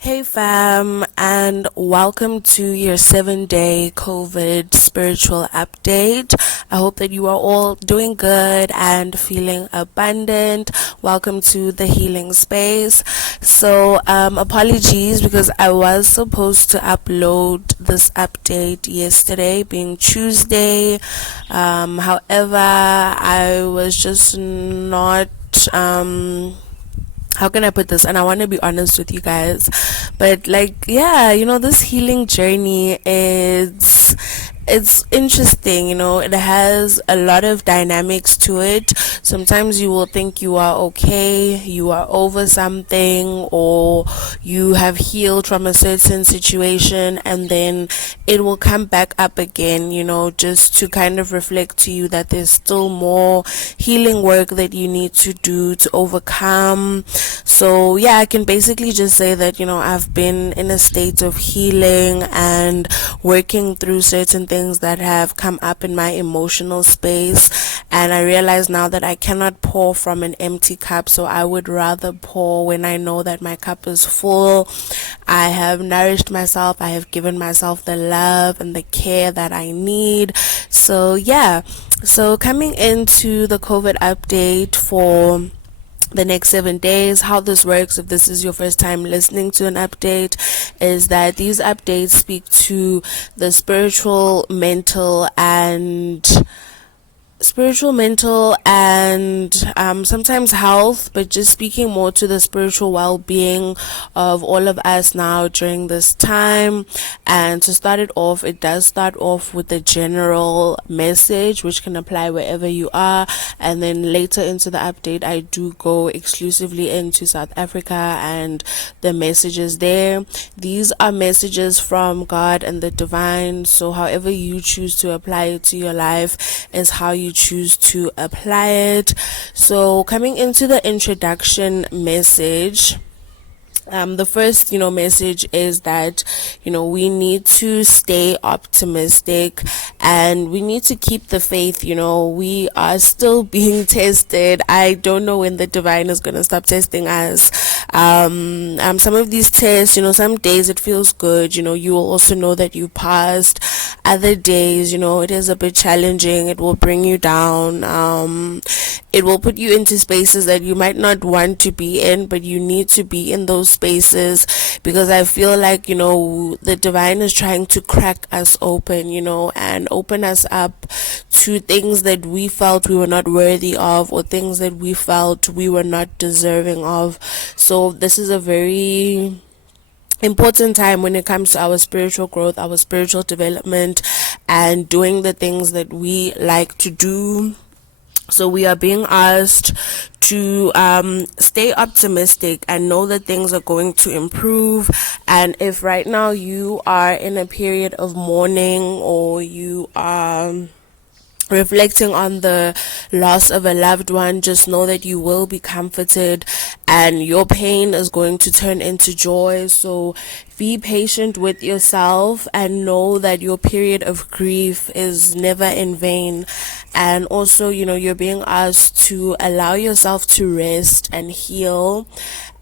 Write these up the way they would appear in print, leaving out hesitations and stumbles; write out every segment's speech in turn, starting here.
Hey fam, and welcome to your 7-day COVID spiritual update. I hope that you are all doing good and feeling abundant. Welcome to the healing space. So, apologies because I was supposed to upload this update yesterday, being Tuesday. However, I was just not, how can I put this? And I want to be honest with you guys, but this healing journey is it's interesting. It has a lot of dynamics to it. Sometimes you will think you are okay, you are over something, or you have healed from a certain situation, and then it will come back up again, just to kind of reflect to you that there's still more healing work that you need to do to overcome. So yeah, I can basically just say that, I've been in a state of healing and working through certain things that have come up in my emotional space, and I realize now that I cannot pour from an empty cup, so I would rather pour when I know that my cup is full. I have nourished myself, I have given myself the love and the care that I need. So yeah, so coming into the COVID update for the next 7 days, how this works, if this is your first time listening to an update, is that these updates speak to the spiritual, mental, and sometimes health, but just speaking more to the spiritual well-being of all of us now during this time. And to start it off, it does start off with the general message, which can apply wherever you are, and then later into the update I do go exclusively into South Africa and the messages there. These are messages from God and the divine, so however you choose to apply it to your life is how you choose to apply it. So coming into the introduction message, the first message is that we need to stay optimistic and we need to keep the faith. We are still being tested. I don't know when the divine is going to stop testing us. Some of these tests, some days it feels good, you will also know that you passed. Other days, it is a bit challenging. It will bring you down. It will put you into spaces that you might not want to be in, but you need to be in those spaces, because I feel like, the divine is trying to crack us open, and open us up to things that we felt we were not worthy of, or things that we felt we were not deserving of. So this is a very important time when it comes to our spiritual growth, our spiritual development, and doing the things that we like to do. So we are being asked to stay optimistic and know that things are going to improve. And if right now you are in a period of mourning, or you are reflecting on the loss of a loved one, just know that you will be comforted and your pain is going to turn into joy. So be patient with yourself and know that your period of grief is never in vain. And also, you're being asked to allow yourself to rest and heal,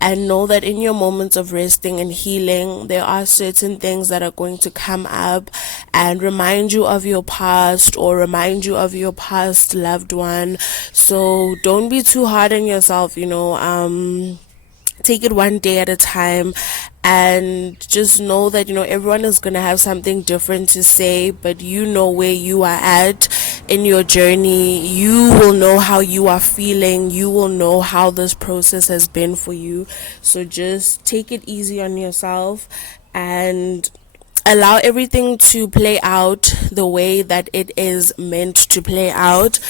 and know that in your moments of resting and healing, there are certain things that are going to come up and remind you of your past, or remind you of your past loved one. So don't be too hard on yourself, take it one day at a time, and just know that everyone is going to have something different to say, but where you are at in your journey. You will know how you are feeling, you will know how this process has been for you. So just take it easy on yourself and allow everything to play out the way that it is meant to play out.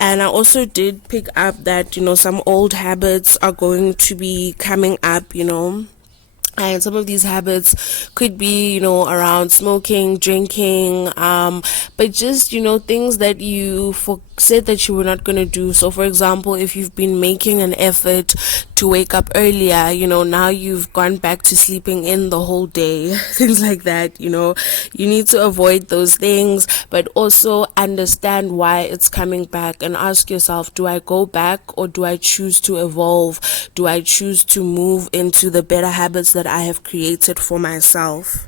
And I also did pick up that some old habits are going to be coming up, and some of these habits could be around smoking, drinking, but just things that you said that you were not going to do. So for example, if you've been making an effort to wake up earlier, now you've gone back to sleeping in the whole day, things like that. You need to avoid those things, but also understand why it's coming back and ask yourself, do I go back or do I choose to evolve? Do I choose to move into the better habits that I have created for myself?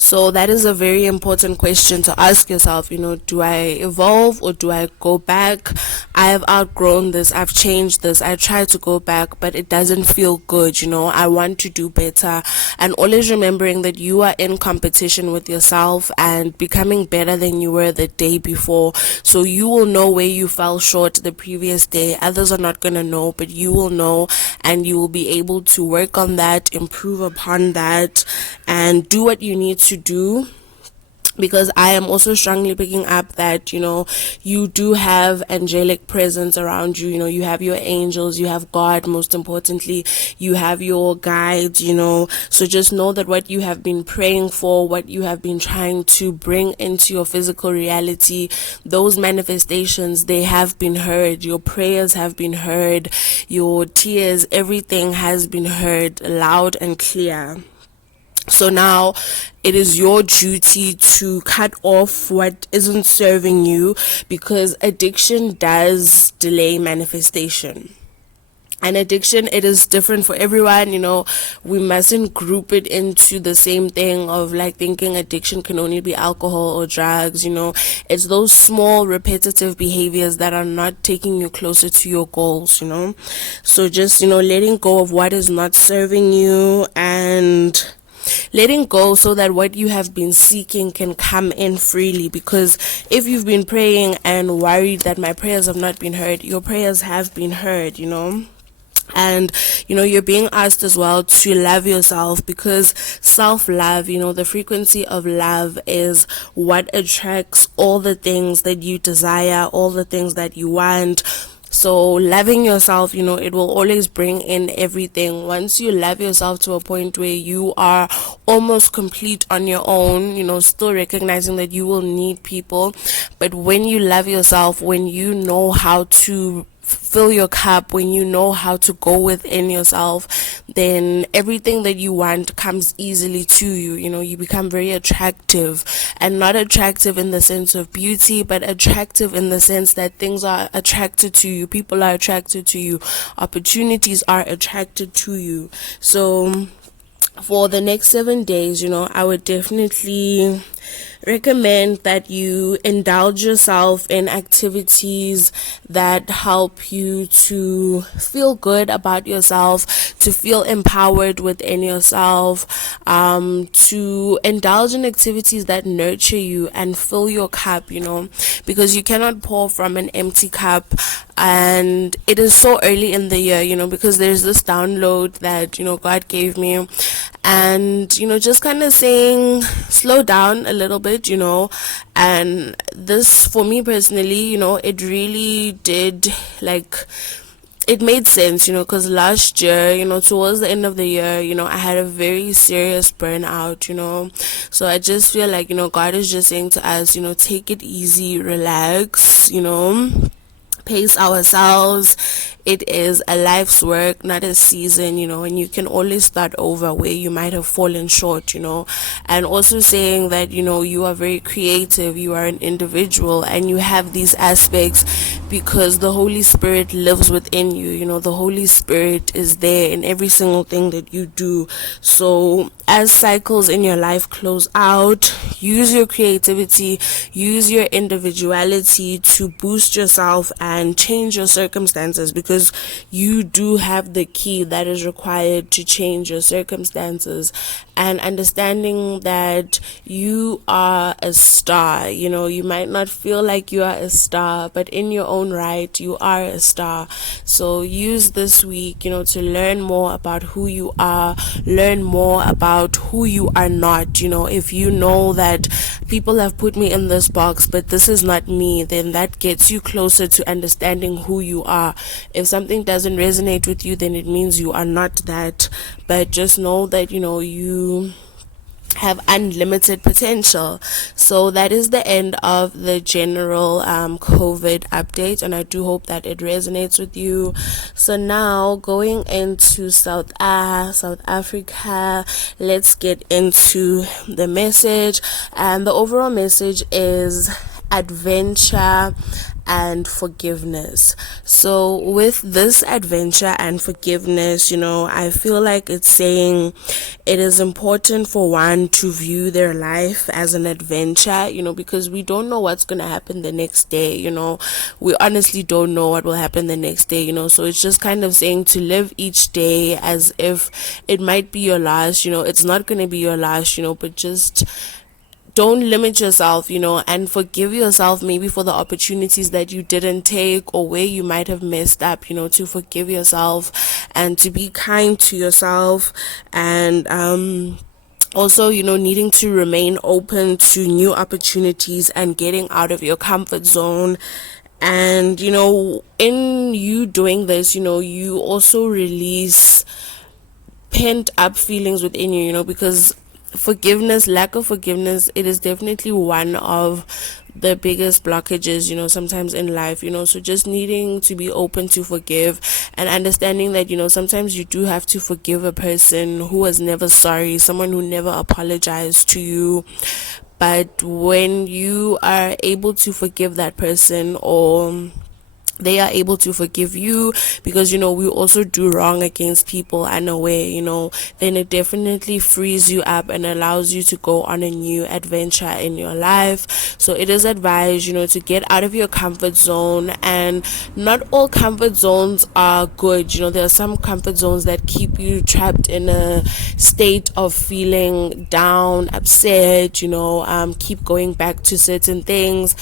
So that is a very important question to ask yourself. Do I evolve or do I go back? I have outgrown this. I've changed this. I try to go back, but it doesn't feel good. I want to do better. And always remembering that you are in competition with yourself and becoming better than you were the day before. So you will know where you fell short the previous day. Others are not going to know, but you will know, and you will be able to work on that, improve upon that, and do what you need to do. Because I am also strongly picking up that, you do have angelic presence around you. You have your angels, you have God, most importantly, you have your guides, So just know that what you have been praying for, what you have been trying to bring into your physical reality, those manifestations, they have been heard. Your prayers have been heard. Your tears, everything has been heard loud and clear. So now it is your duty to cut off what isn't serving you, because addiction does delay manifestation. And addiction, it is different for everyone. We mustn't group it into the same thing of like thinking addiction can only be alcohol or drugs. It's those small repetitive behaviors that are not taking you closer to your goals. So just letting go of what is not serving you and letting go so that what you have been seeking can come in freely. Because if you've been praying and worried that my prayers have not been heard, your prayers have been heard. And you're being asked as well to love yourself, because self-love, the frequency of love is what attracts all the things that you desire, all the things that you want. So loving yourself, it will always bring in everything. Once you love yourself to a point where you are almost complete on your own, still recognizing that you will need people. But when you love yourself, when you know how to fill your cup, when you know how to go within yourself, then everything that you want comes easily to you. You become very attractive, and not attractive in the sense of beauty, but attractive in the sense that things are attracted to you, people are attracted to you, opportunities are attracted to you. So for the next 7 days, I would definitely recommend that you indulge yourself in activities that help you to feel good about yourself, to feel empowered within yourself, to indulge in activities that nurture you and fill your cup, because you cannot pour from an empty cup. And it is so early in the year, because there's this download that, God gave me, and, just kind of saying, slow down a little bit, and this, for me personally, it really did, it made sense, because last year, towards the end of the year, I had a very serious burnout, so I just feel like, God is just saying to us, take it easy, relax, pace ourselves. It is a life's work, not a season, and you can always start over where you might have fallen short, and also saying that, you are very creative, you are an individual, and you have these aspects because the Holy Spirit lives within you. The Holy Spirit is there in every single thing that you do. So as cycles in your life close out, use your creativity, use your individuality to boost yourself and change your circumstances, because you do have the key that is required to change your circumstances. And understanding that you are a star, you might not feel like you are a star, but in your own right, you are a star. So use this week, to learn more about who you are, learn more about who you are not. If you know that people have put me in this box, but this is not me, then that gets you closer to understanding who you are. If something doesn't resonate with you, then it means you are not that. But just know that, you have unlimited potential. So that is the end of the general COVID update, and I do hope that it resonates with you. So now going into South Africa, let's get into the message. And the overall message is adventure and forgiveness. So with this adventure and forgiveness, I feel like it's saying it is important for one to view their life as an adventure, because we don't know what's going to happen the next day. We honestly don't know what will happen the next day. So it's just kind of saying to live each day as if it might be your last. It's not going to be your last, but just don't limit yourself, and forgive yourself maybe for the opportunities that you didn't take or where you might have messed up, to forgive yourself and to be kind to yourself. And also, needing to remain open to new opportunities and getting out of your comfort zone. And, in you doing this, you also release pent up feelings within you, because lack of forgiveness, it is definitely one of the biggest blockages, sometimes in life, so just needing to be open to forgive and understanding that, sometimes you do have to forgive a person who was never sorry, someone who never apologized to you. But when you are able to forgive that person, or they are able to forgive you, because we also do wrong against people unaware, then it definitely frees you up and allows you to go on a new adventure in your life. So it is advised, to get out of your comfort zone. And not all comfort zones are good. There are some comfort zones that keep you trapped in a state of feeling down, upset, keep going back to certain things.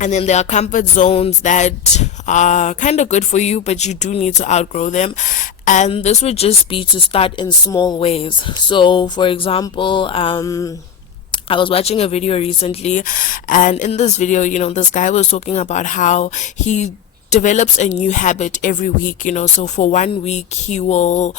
And then there are comfort zones that are kind of good for you, but you do need to outgrow them. And this would just be to start in small ways. So, for example, I was watching a video recently, and in this video, this guy was talking about how he develops a new habit every week. So for 1 week he will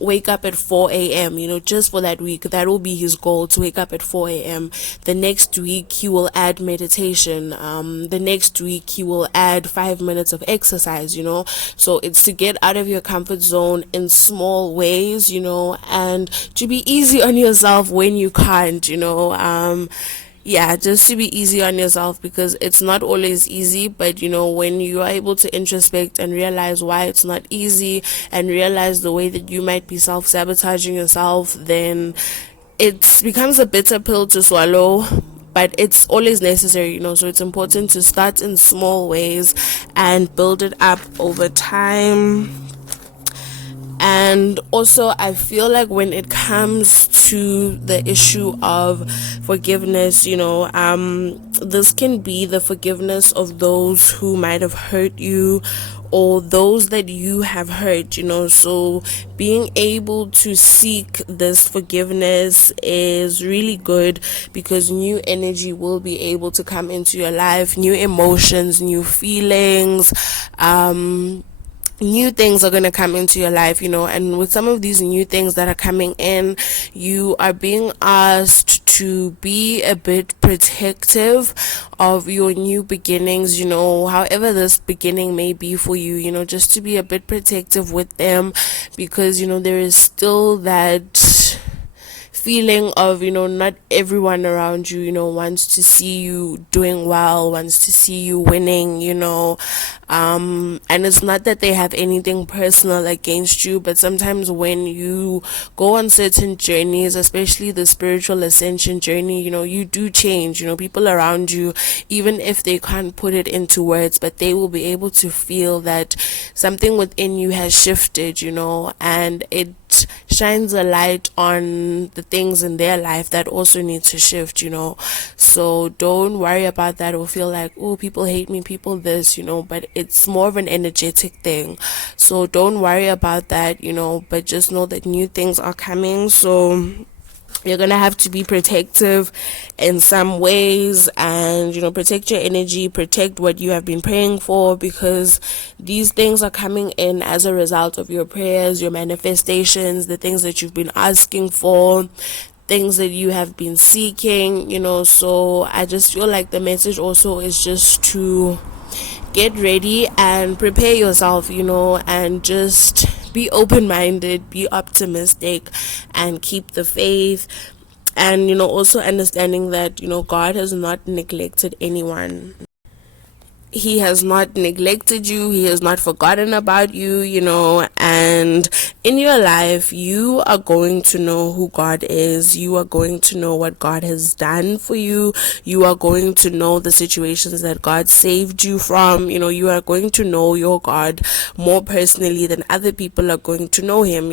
wake up at 4 a.m. Just for that week. That will be his goal, to wake up at 4 a.m. The next week he will add meditation. The next week he will add 5 minutes of exercise. So it's to get out of your comfort zone in small ways, and to be easy on yourself when you can't. Just to be easy on yourself, because it's not always easy. But when you are able to introspect and realize why it's not easy, and realize the way that you might be self-sabotaging yourself, then it becomes a bitter pill to swallow, but it's always necessary. So it's important to start in small ways and build it up over time. And also, I feel like when it comes to the issue of forgiveness, this can be the forgiveness of those who might have hurt you, or those that you have hurt. So being able to seek this forgiveness is really good, because new energy will be able to come into your life, new emotions, new feelings, new things are going to come into your life, and with some of these new things that are coming in, you are being asked to be a bit protective of your new beginnings, however this beginning may be for you, just to be a bit protective with them, because there is still that feeling of not everyone around you wants to see you doing well, wants to see you winning, and it's not that they have anything personal against you, but sometimes when you go on certain journeys, especially the spiritual ascension journey, you do change. People around you, even if they can't put it into words, but they will be able to feel that something within you has shifted, and it shines a light on the things in their life that also need to shift. So don't worry about that, or feel like, oh, people hate me, people this, but it's more of an energetic thing. So don't worry about that, but just know that new things are coming. So You're gonna have to be protective in some ways, and protect your energy, protect what you have been praying for, because these things are coming in as a result of your prayers, your manifestations, the things that you've been asking for, things that you have been seeking. So I just feel like the message also is just to get ready and prepare yourself, and just be open-minded, be optimistic, and keep the faith. And also understanding that God has not neglected anyone. He has not neglected you. He has not forgotten about you, and in your life, you are going to know who God is. You are going to know what God has done for you. You are going to know the situations that God saved you from. You are going to know your God more personally than other people are going to know him,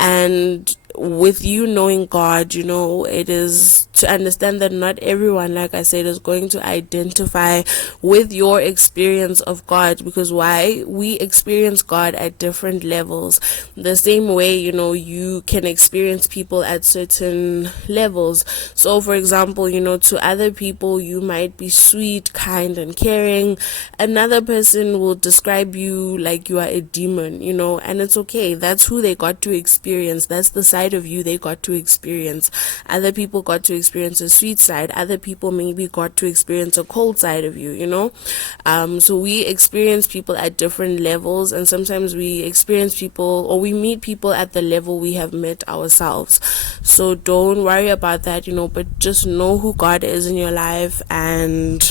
and with you knowing God, it is to understand that not everyone, like I said, is going to identify with your experience of God, because why? We experience God at different levels. The same way, you can experience people at certain levels. So, for example, to other people, you might be sweet, kind, and caring. Another person will describe you like you are a demon, and it's okay. That's who they got to experience. That's the side of you they got to experience. Other people got to experience a sweet side. Other people maybe got to experience a cold side of you, so we experience people at different levels, and sometimes we experience people, or we meet people at the level we have met ourselves. So don't worry about that, but just know who God is in your life, and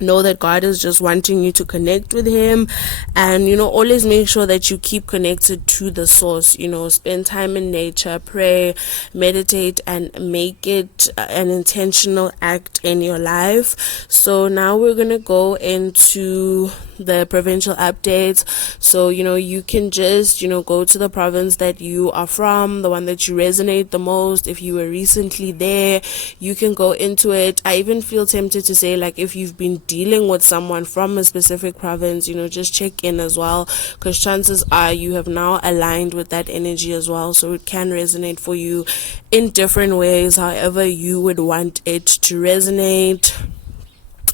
know that God is just wanting you to connect with him. And always make sure that you keep connected to the source. Spend time in nature, pray, meditate, and make it an intentional act in your life. So now we're gonna go into the provincial updates. So you can just go to the province that you are from, the one that you resonate the most. If you were recently there, you can go into it. I even feel tempted to say, like, if you've been dealing with someone from a specific province, just check in as well, because chances are you have now aligned with that energy as well. So it can resonate for you in different ways, however you would want it to resonate.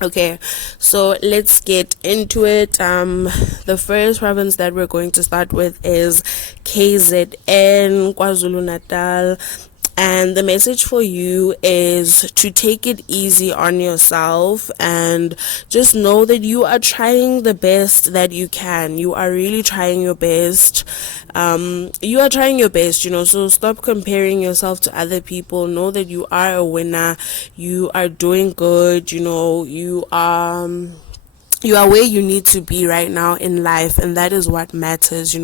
Okay, so let's get into it. The first province that we're going to start with is KZN, KwaZulu-Natal. And the message for you is to take it easy on yourself, and just know that you are trying the best that you can. You are really trying your best. You are trying your best, so stop comparing yourself to other people. Know that you are a winner. You are doing good. You are where you need to be right now in life, and that is what matters.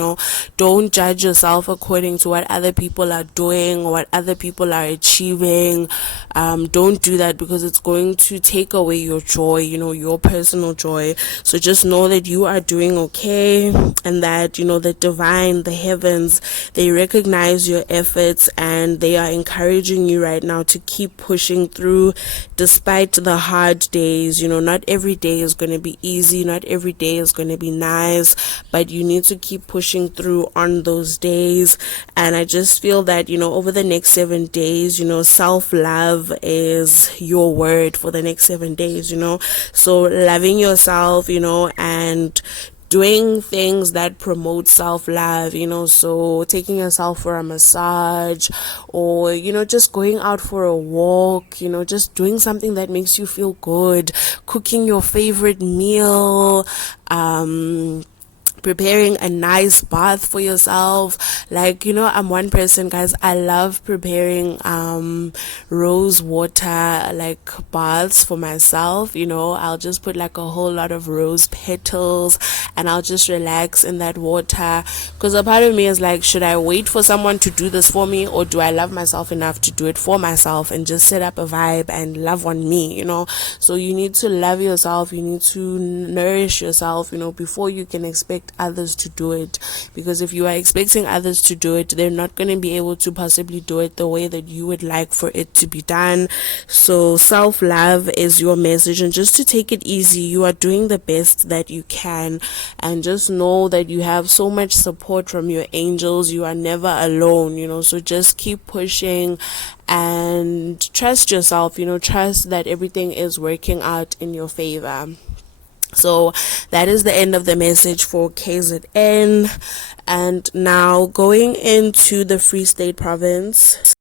Don't judge yourself according to what other people are doing or what other people are achieving. Don't do that, because it's going to take away your joy, your personal joy. So just know that you are doing okay, and that the divine, the heavens, they recognize your efforts, and they are encouraging you right now to keep pushing through despite the hard days. Not every day is going to be easy, not every day is going to be nice, but you need to keep pushing through on those days. And I just feel that over the next 7 days, self-love is your word for the next 7 days. So loving yourself, and doing things that promote self-love, so taking yourself for a massage, or just going out for a walk, just doing something that makes you feel good, cooking your favorite meal, preparing a nice bath for yourself. Like, I'm one person, guys, I love preparing rose water like baths for myself. I'll just put like a whole lot of rose petals, and I'll just relax in that water, because a part of me is like, should I wait for someone to do this for me, or do I love myself enough to do it for myself and just set up a vibe and love on me? So you need to love yourself, you need to nourish yourself, before you can expect others to do it, because if you are expecting others to do it, they're not going to be able to possibly do it the way that you would like for it to be done. So self-love is your message, and just to take it easy. You are doing the best that you can, and just know that you have so much support from your angels. You are never alone, so just keep pushing and trust yourself, trust that everything is working out in your favor. So that is the end of the message for KZN. And now going into the Free State Province,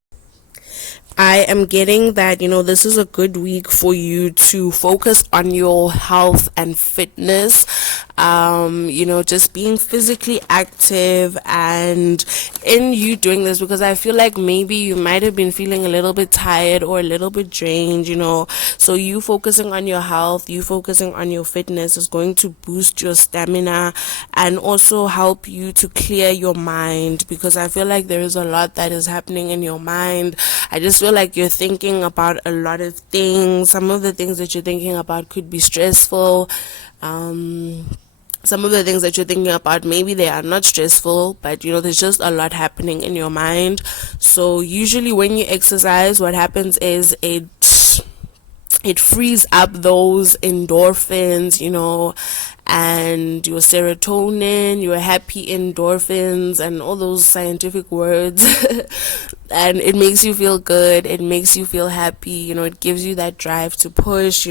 I am getting that, this is a good week for you to focus on your health and fitness. Just being physically active, and in you doing this, because I feel like maybe you might have been feeling a little bit tired or a little bit drained, so you focusing on your health, you focusing on your fitness is going to boost your stamina and also help you to clear your mind, because I feel like there is a lot that is happening in your mind. I just feel like you're thinking about a lot of things. Some of the things that you're thinking about could be stressful. Some of the things that you're thinking about, maybe they are not stressful, but there's just a lot happening in your mind. So usually when you exercise, what happens is it frees up those endorphins, and your serotonin, your happy endorphins, and all those scientific words. And it makes you feel good, it makes you feel happy, it gives you that drive to push,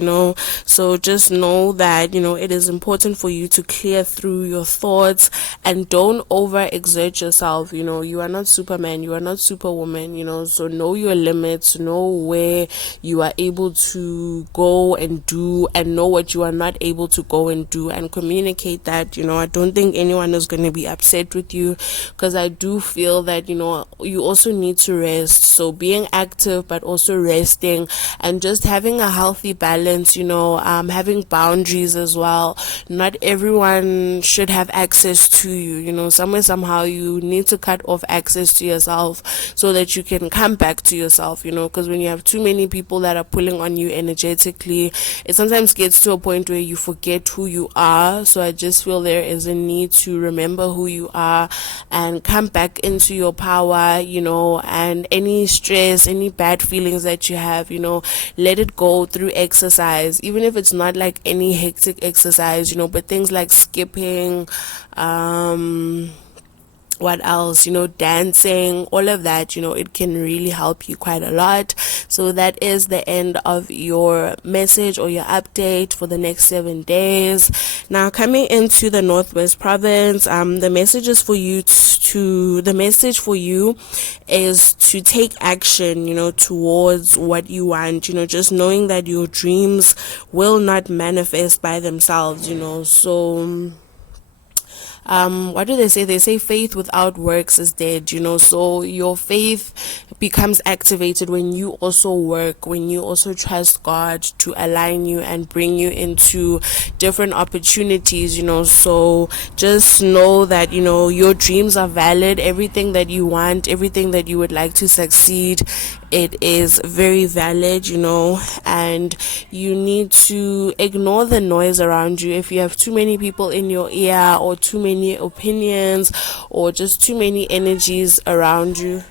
so just know that it is important for you to clear through your thoughts, and don't over exert yourself. You are not Superman, you are not Superwoman, so know your limits, know where you are able to go and do, and know what you are not able to go and do, and communicate that. I don't think anyone is going to be upset with you, because I do feel that you also need to rest. So being active but also resting, and just having a healthy balance, having boundaries as well. Not everyone should have access to you, somehow you need to cut off access to yourself so that you can come back to yourself, because when you have too many people that are pulling on you energetically, it sometimes gets to a point where you forget who you are. So I just feel there is a need to remember who you are and come back into your power, and any stress, any bad feelings that you have, let it go through exercise, even if it's not like any hectic exercise, but things like skipping, what else, dancing, all of that, it can really help you quite a lot. So that is the end of your message or your update for the next 7 days. Now coming into the Northwest Province, the message for you is to take action, towards what you want, just knowing that your dreams will not manifest by themselves, so what do they say? They say faith without works is dead, so your faith becomes activated when you also work, when you also trust God to align you and bring you into different opportunities, so just know that, your dreams are valid. Everything that you want, everything that you would like to succeed, it is very valid, and you need to ignore the noise around you. If you have too many people in your ear, or too many opinions, or just too many energies around you,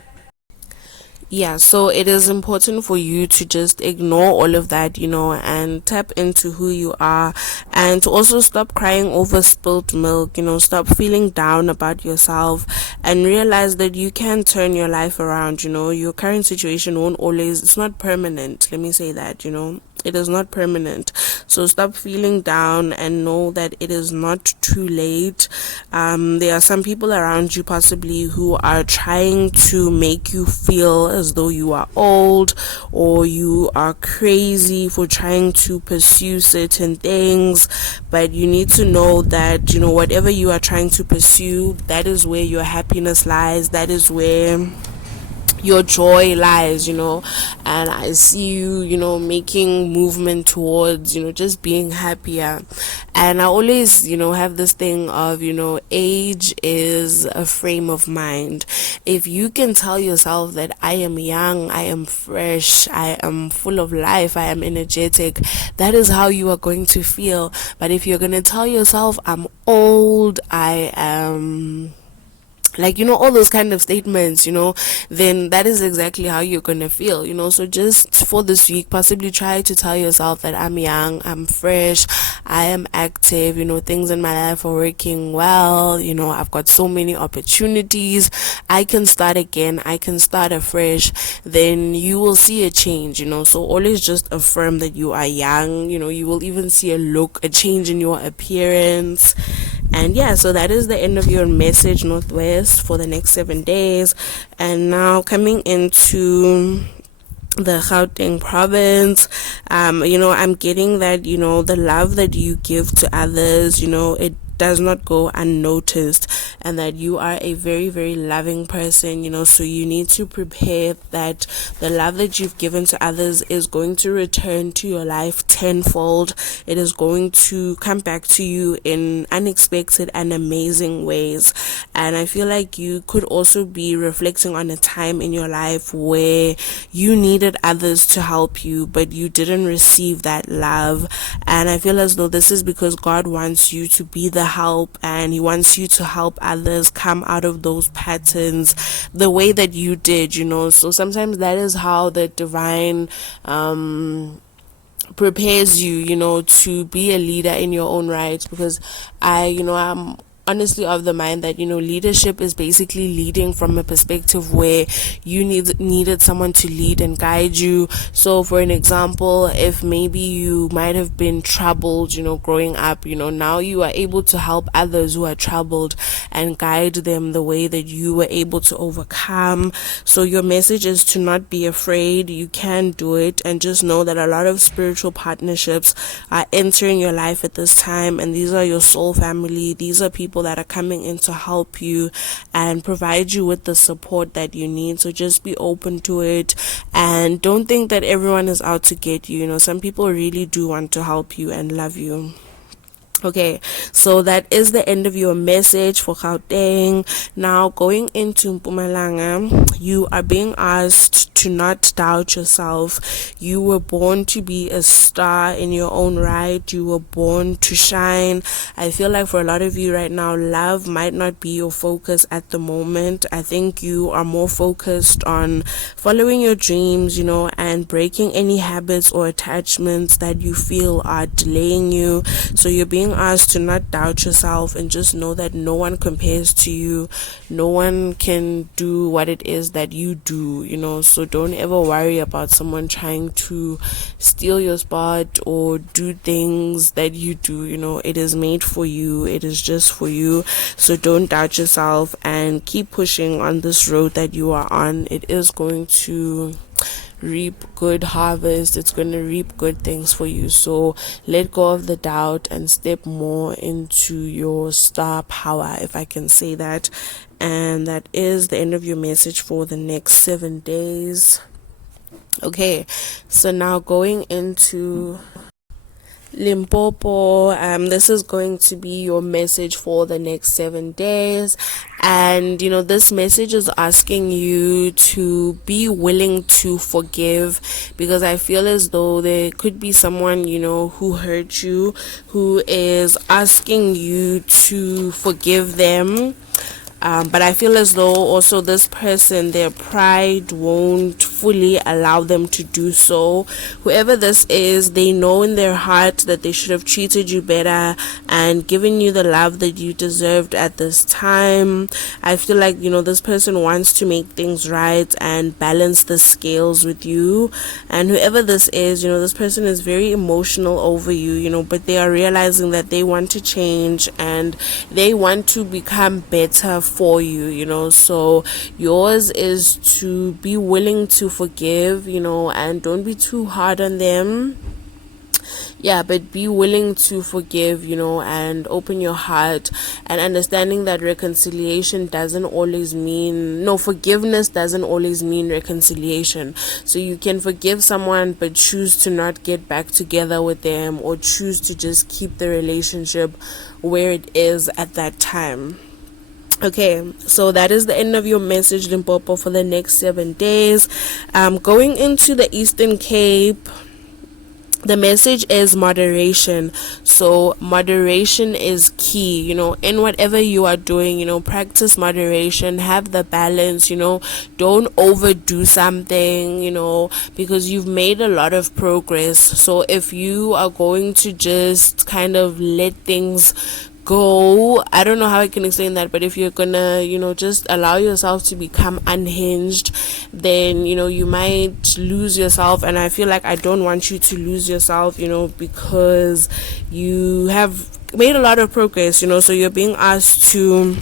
so it is important for you to just ignore all of that, and tap into who you are, and to also stop crying over spilled milk, stop feeling down about yourself, and realize that you can turn your life around. Your current situation it's not permanent. Let me say that, it is not permanent. So stop feeling down and know that it is not too late. There are some people around you possibly who are trying to make you feel as though you are old or you are crazy for trying to pursue certain things, but you need to know that whatever you are trying to pursue, that is where your happiness lies. That is where your joy lies, and I see you, making movement towards, just being happier. And I always, have this thing of, age is a frame of mind. If you can tell yourself that I am young, I am fresh, I am full of life, I am energetic, that is how you are going to feel. But if you're going to tell yourself I'm old, I am, like, all those kind of statements, then that is exactly how you're gonna feel, so just for this week, possibly try to tell yourself that I'm young, I'm fresh, I am active, things in my life are working well, I've got so many opportunities, I can start again, I can start afresh. Then you will see a change, so always just affirm that you are young, you will even see a change in your appearance. And yeah, so that is the end of your message, Northwest, for the next 7 days. And now coming into the Gauteng province, I'm getting that, the love that you give to others, it does not go unnoticed, and that you are a very, very loving person, so you need to prepare that the love that you've given to others is going to return to your life tenfold. It is going to come back to you in unexpected and amazing ways. And I feel like you could also be reflecting on a time in your life where you needed others to help you, but you didn't receive that love. And I feel as though this is because God wants you to be the help, and he wants you to help others come out of those patterns the way that you did, so sometimes that is how the divine prepares you, to be a leader in your own right. Because I'm honestly of the mind that leadership is basically leading from a perspective where you needed someone to lead and guide you. So for an example, if maybe you might have been troubled growing up, now you are able to help others who are troubled and guide them the way that you were able to overcome. So your message is to not be afraid. You can do it, and just know that a lot of spiritual partnerships are entering your life at this time, and these are your soul family. These are people that are coming in to help you and provide you with the support that you need. So just be open to it, and don't think that everyone is out to get you. Some people really do want to help you and love you. Okay, so that is the end of your message for Gauteng. Now going into Mpumalanga, you are being asked to not doubt yourself. You were born to be a star in your own right. You were born to shine. I feel like for a lot of you right now, love might not be your focus at the moment. I think you are more focused on following your dreams, and breaking any habits or attachments that you feel are delaying you. So you're being asked to not doubt yourself, and just know that no one compares to you. No one can do what it is that you do, so don't ever worry about someone trying to steal your spot or do things that you do. It is made for you. It is just for you. So don't doubt yourself, and keep pushing on this road that you are on. It is going to reap good harvest. It's going to reap good things for you. So let go of the doubt and step more into your star power, if I can say that. And that is the end of your message for the next 7 days. Okay, so now going into Limpopo, this is going to be your message for the next 7 days. And this message is asking you to be willing to forgive, because I feel as though there could be someone who hurt you, who is asking you to forgive them. But I feel as though also this person, their pride won't fully allow them to do so. Whoever this is, they know in their heart that they should have treated you better and given you the love that you deserved at this time. I feel like, this person wants to make things right and balance the scales with you. And whoever this is, this person is very emotional over you, but they are realizing that they want to change and they want to become better for you, so yours is to be willing to forgive, and don't be too hard on them. but be willing to forgive, and open your heart, and understanding that reconciliation doesn't always mean, no, forgiveness doesn't always mean reconciliation. So you can forgive someone but choose to not get back together with them, or choose to just keep the relationship where it is at that time. Okay, so that is the end of your message, Limpopo, for the next 7 days. Going into the Eastern Cape, the message is moderation. So moderation is key, in whatever you are doing. Practice moderation, have the balance, don't overdo something, because you've made a lot of progress. So if you are going to just kind of let things go, I don't know how I can explain that, but if you're gonna just allow yourself to become unhinged, then you might lose yourself. And I feel like I don't want you to lose yourself, because you have made a lot of progress, so you're being asked to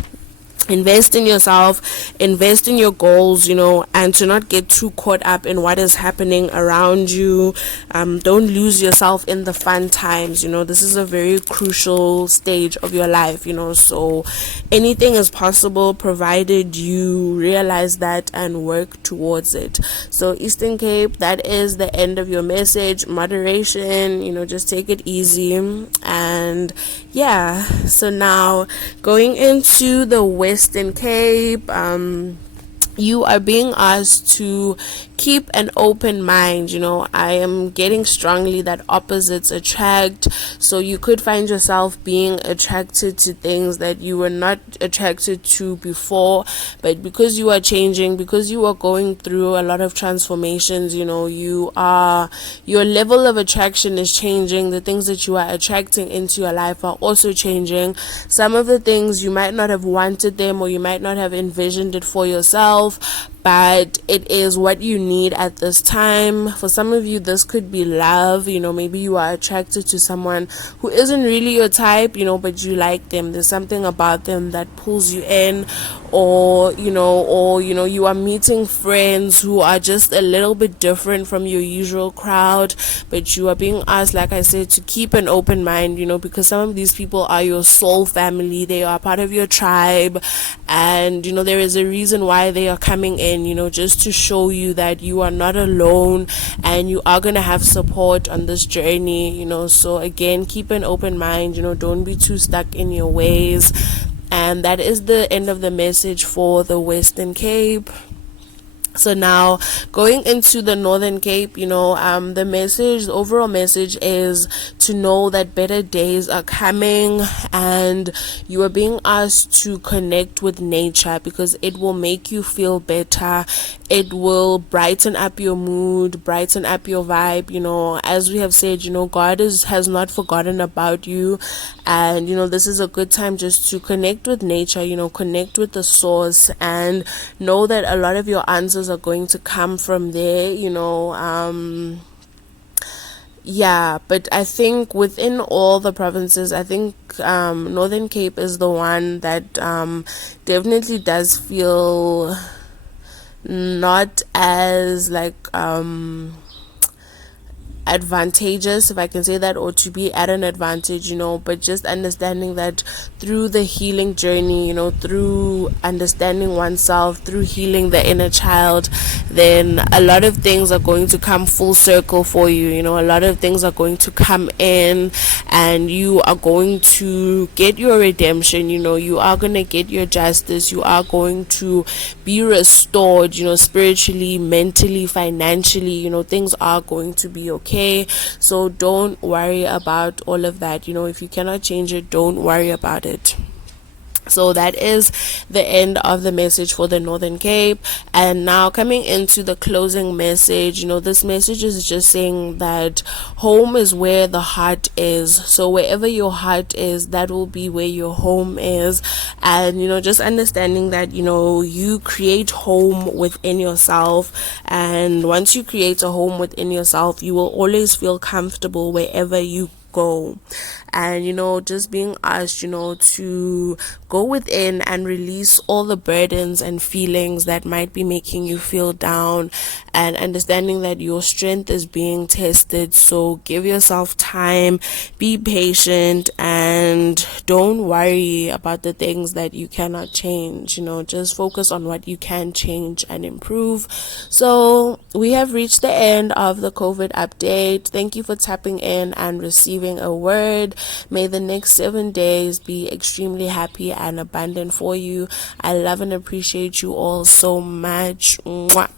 invest in yourself, invest in your goals, and to not get too caught up in what is happening around you. Don't lose yourself in the fun times. This is a very crucial stage of your life, so anything is possible provided you realize that and work towards it. So Eastern Cape, that is the end of your message. Moderation, just take it easy. And so now going into the Western Cape, you are being asked to keep an open mind. I am getting strongly that opposites attract. So you could find yourself being attracted to things that you were not attracted to before, but because you are changing, because you are going through a lot of transformations, your level of attraction is changing. The things that you are attracting into your life are also changing. Some of the things you might not have wanted them, or you might not have envisioned it for yourself, but it is what you need at this time. For some of you, this could be love. Maybe you are attracted to someone who isn't really your type, but you like them. There's something about them that pulls you in, or you are meeting friends who are just a little bit different from your usual crowd, but you are being asked, like I said, to keep an open mind, because some of these people are your soul family. They are part of your tribe, and there is a reason why they are coming in, just to show you that you are not alone and you are going to have support on this journey. So again, keep an open mind, don't be too stuck in your ways. And that is the end of the message for the Western Cape. So now going into the Northern Cape, the overall message is to know that better days are coming, and you are being asked to connect with nature, because it will make you feel better. It will brighten up your mood, brighten up your vibe. As we have said, God has not forgotten about you, and this is a good time just to connect with nature, connect with the source, and know that a lot of your answers are going to come from there. But I think within all the provinces, I think Northern Cape is the one that definitely does feel not as advantageous, if I can say that, or to be at an advantage, but just understanding that through the healing journey, through understanding oneself, through healing the inner child, then a lot of things are going to come full circle for you. A lot of things are going to come in, and you are going to get your redemption. You are going to get your justice. You are going to be restored, spiritually, mentally, financially. Things are going to be okay. So don't worry about all of that. If you cannot change it, don't worry about it. So that is the end of the message for the Northern Cape. And now coming into the closing message, this message is just saying that home is where the heart is. So wherever your heart is, that will be where your home is. And just understanding that you create home within yourself, and once you create a home within yourself, you will always feel comfortable wherever you go. and just being asked to go within and release all the burdens and feelings that might be making you feel down, and understanding that your strength is being tested. So give yourself time, be patient, and don't worry about the things that you cannot change. Just focus on what you can change and improve. So we have reached the end of the COVID update. Thank you for tapping in and receiving a word. May the next 7 days be extremely happy and abundant for you. I love and appreciate you all so much. Mwah.